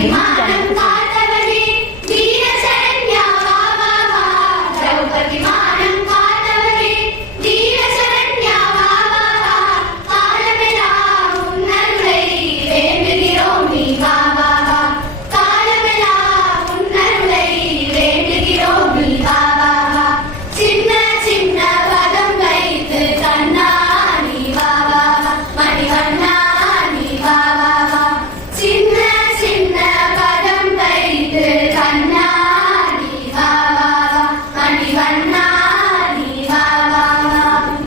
Amen.